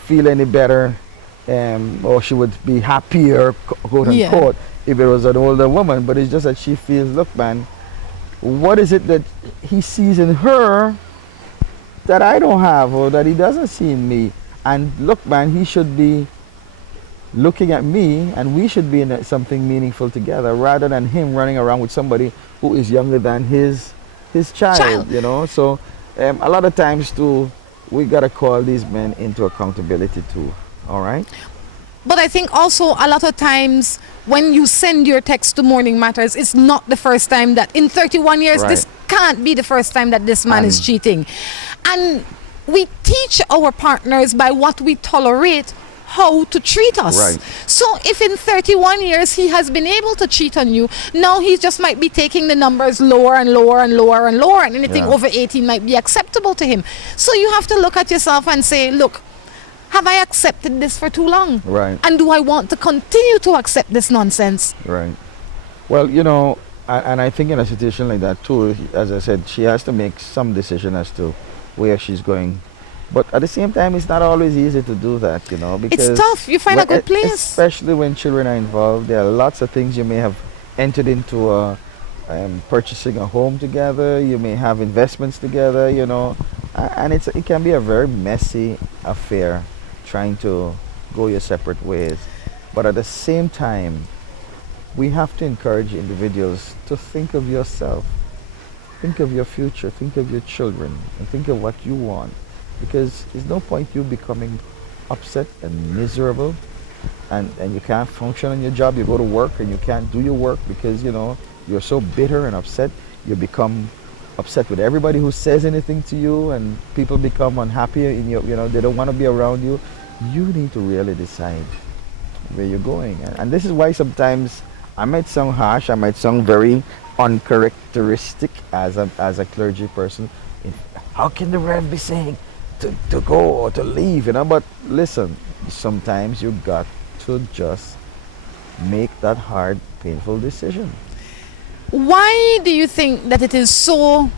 feel any better or she would be happier, quote unquote, if it was an older woman, but it's just that she feels, look, man, what is it that he sees in her that I don't have or that he doesn't see in me? And look, man, he should be looking at me and we should be in something meaningful together rather than him running around with somebody who is younger than his child. You know. So a lot of times too, we got to call these men into accountability too. All right. But I think also a lot of times when you send your text to Morning Matters, it's not the first time that in 31 years, Right. this can't be the first time that this man is cheating. And we teach our partners by what we tolerate how to treat us. Right. So if in 31 years he has been able to cheat on you, now he just might be taking the numbers lower and lower and lower and lower, and anything Yeah. over 18 might be acceptable to him. So you have to look at yourself and say, look, have I accepted this for too long? Right. And do I want to continue to accept this nonsense? Right. Well, you know, and I think in a situation like that too, as I said, she has to make some decision as to where she's going. But at the same time, it's not always easy to do that, you know, because It's tough. You find a good place. especially when children are involved. There are lots of things you may have entered into, purchasing a home together. You may have investments together, you know, and it can be a very messy affair trying to go your separate ways. But at the same time, we have to encourage individuals to think of yourself, think of your future, think of your children, and think of what you want. Because there's no point you becoming upset and miserable and you can't function on your job. You go to work and you can't do your work because, you know, you're so bitter and upset. You become upset with everybody who says anything to you, and people become unhappy in your, you know, they don't want to be around you. You need to really decide where you're going. And this is why sometimes I might sound harsh, I might sound very uncharacteristic as a clergy person. How can the Rev be saying to go or to leave, you know? But listen, sometimes you got to just make that hard, painful decision. Why do you think that it is so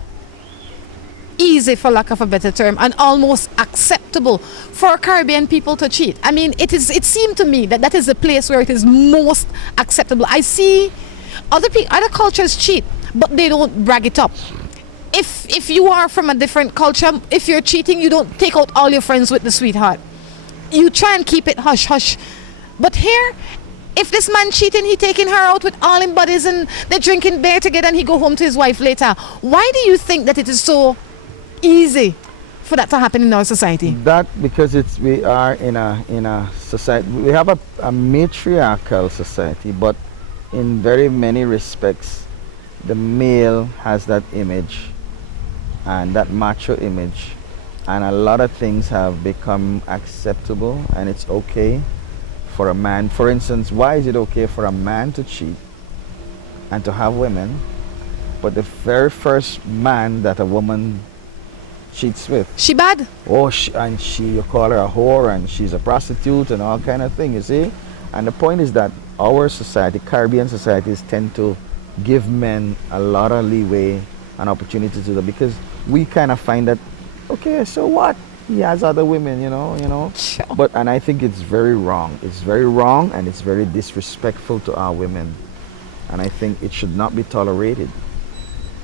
easy, for lack of a better term, and almost acceptable for Caribbean people to cheat? I mean, it seemed to me that is the place where it is most acceptable. I see other cultures cheat, but they don't brag it up. If you are from a different culture, if you're cheating, you don't take out all your friends with the sweetheart. You try and keep it hush hush. But here, if this man cheating, he taking her out with all him buddies and they're drinking beer together and he go home to his wife later. Why do you think that it is so easy for that to happen in our society? That because we are in a society, we have a matriarchal society, but in very many respects, the male has that image and that macho image, and a lot of things have become acceptable, and it's okay for a man. For instance, why is it okay for a man to cheat and to have women, but the very first man that a woman cheats with, She bad? oh, you call her a whore and she's a prostitute and all kind of thing, you see? And the point is that our society, Caribbean societies, tend to give men a lot of leeway and opportunity to that, because we kind of find that, okay, so what? He has other women, you know. Sure. But, and I think it's very wrong. It's very wrong, and it's very disrespectful to our women. And I think it should not be tolerated.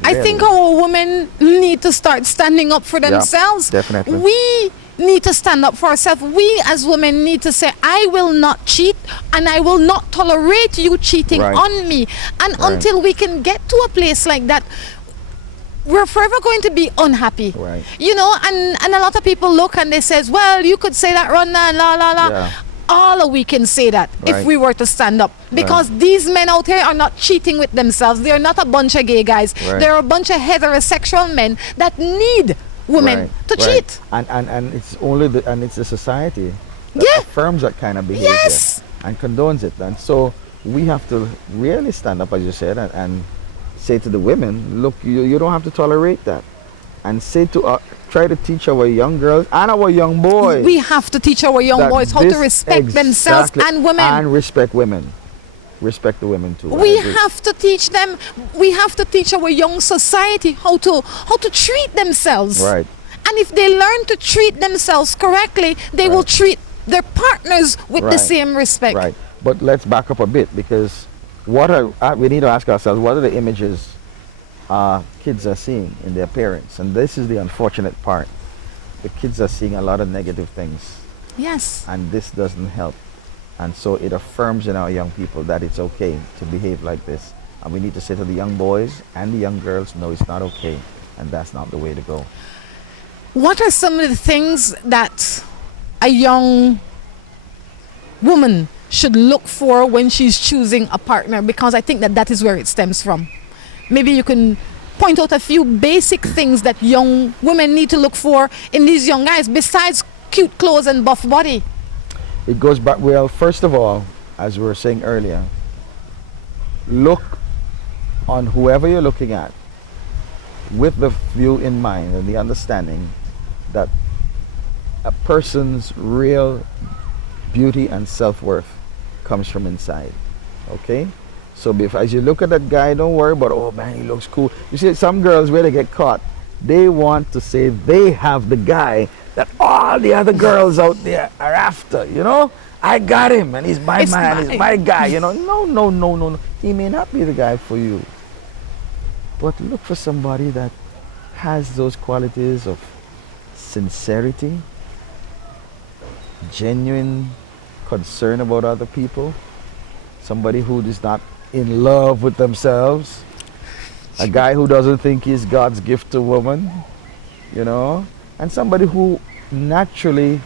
I think Really. our women need to start standing up for themselves. definitely. We need to stand up for ourselves. We as women need to say, I will not cheat and I will not tolerate you cheating Right. on me. And Right. until we can get to a place like that, we're forever going to be unhappy. Right. You know, and a lot of people look and they says, well, you could say that, Ronna, and la la la. Yeah. All we can say that if Right. we were to stand up, because these men out here are not cheating with themselves. They are not a bunch of gay guys. Right. They're a bunch of heterosexual men that need women Right, to right. cheat. And it's only it's the society that Yeah. affirms that kind of behavior Yes. and condones it. And so we have to really stand up, as you said, and say to the women, look, you don't have to tolerate that. And say to try to teach our young girls and our young boys. We have to teach our young that boys how to this- respect themselves exactly, and women. And respect women. Respect the women too. I We agree. have to teach them. We have to teach our young society how to treat themselves. Right. And if they learn to treat themselves correctly, they will treat their partners with the Right. same respect. Right. But let's back up a bit, because we need to ask ourselves, what are the images kids are seeing in their parents? And this is the unfortunate part. The kids are seeing a lot of negative things, Yes. and this doesn't help. And so it affirms in our young people that it's okay to behave like this. And we need to say to the young boys and the young girls, no, it's not okay. And that's not the way to go. What are some of the things that a young woman should look for when she's choosing a partner? Because I think that is where it stems from. Maybe you can point out a few basic things that young women need to look for in these young guys, besides cute clothes and buff body. It goes back, well, first of all, as we were saying earlier, look on whoever you're looking at with the view in mind and the understanding that a person's real beauty and self-worth comes from inside. Okay? So as you look at that guy, don't worry about, oh man, he looks cool. You see, some girls, where they get caught, they want to say they have the guy that all the other girls out there are after, you know? I got him, and he's my It's man, mine. he's my guy, you know? No. He may not be the guy for you. But look for somebody that has those qualities of sincerity, genuine concern about other people, somebody who is not in love with themselves, a guy who doesn't think he's God's gift to woman, you know, and somebody who naturally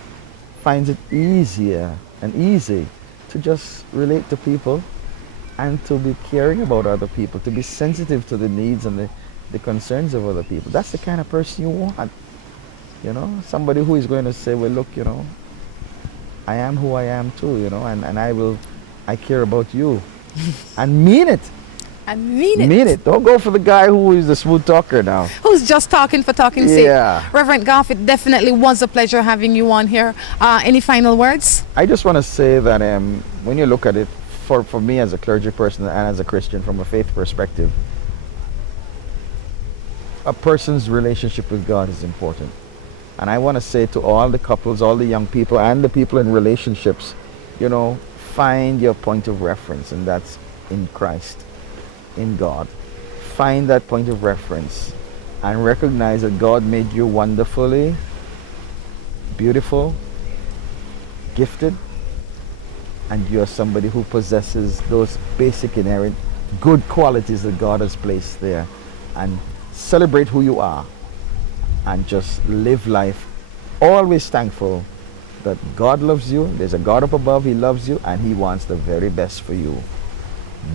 finds it easier and easy to just relate to people and to be caring about other people, to be sensitive to the needs and the concerns of other people. That's the kind of person you want, you know, somebody who is going to say, well, look, you know, I am who I am too, you know, and I care about you and mean it. I mean it. Mean it. Don't go for the guy who is the smooth talker now. Who's just talking for talking's Yeah. sake. Reverend Goff, it definitely was a pleasure having you on here. Any final words? I just want to say that when you look at it, for me as a clergy person and as a Christian from a faith perspective, a person's relationship with God is important. And I want to say to all the couples, all the young people, and the people in relationships, you know, find your point of reference, and that's in Christ, in God. Find that point of reference and recognize that God made you wonderfully, beautiful, gifted, and you're somebody who possesses those basic inherent good qualities that God has placed there. And celebrate who you are and just live life always thankful that God loves you. There's a God up above, he loves you, and he wants the very best for you.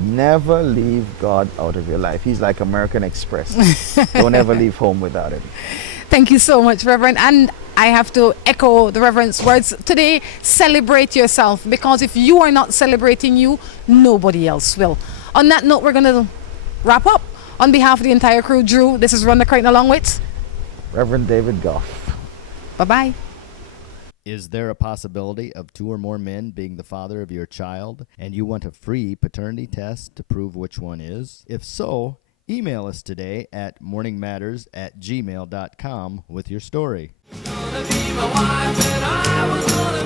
Never leave God out of your life. He's like American Express. Don't ever leave home without him. Thank you so much, Reverend. And I have to echo the Reverend's words today. Celebrate yourself, because if you are not celebrating you, nobody else will. On that note, we're going to wrap up. On behalf of the entire crew, Drew, this is Run the Curtain along with Reverend David Goff. Bye-bye. Is there a possibility of 2 or more men being the father of your child, and you want a free paternity test to prove which one is? If so, email us today at morningmatters@gmail.com with your story. Gonna be my wife and I was gonna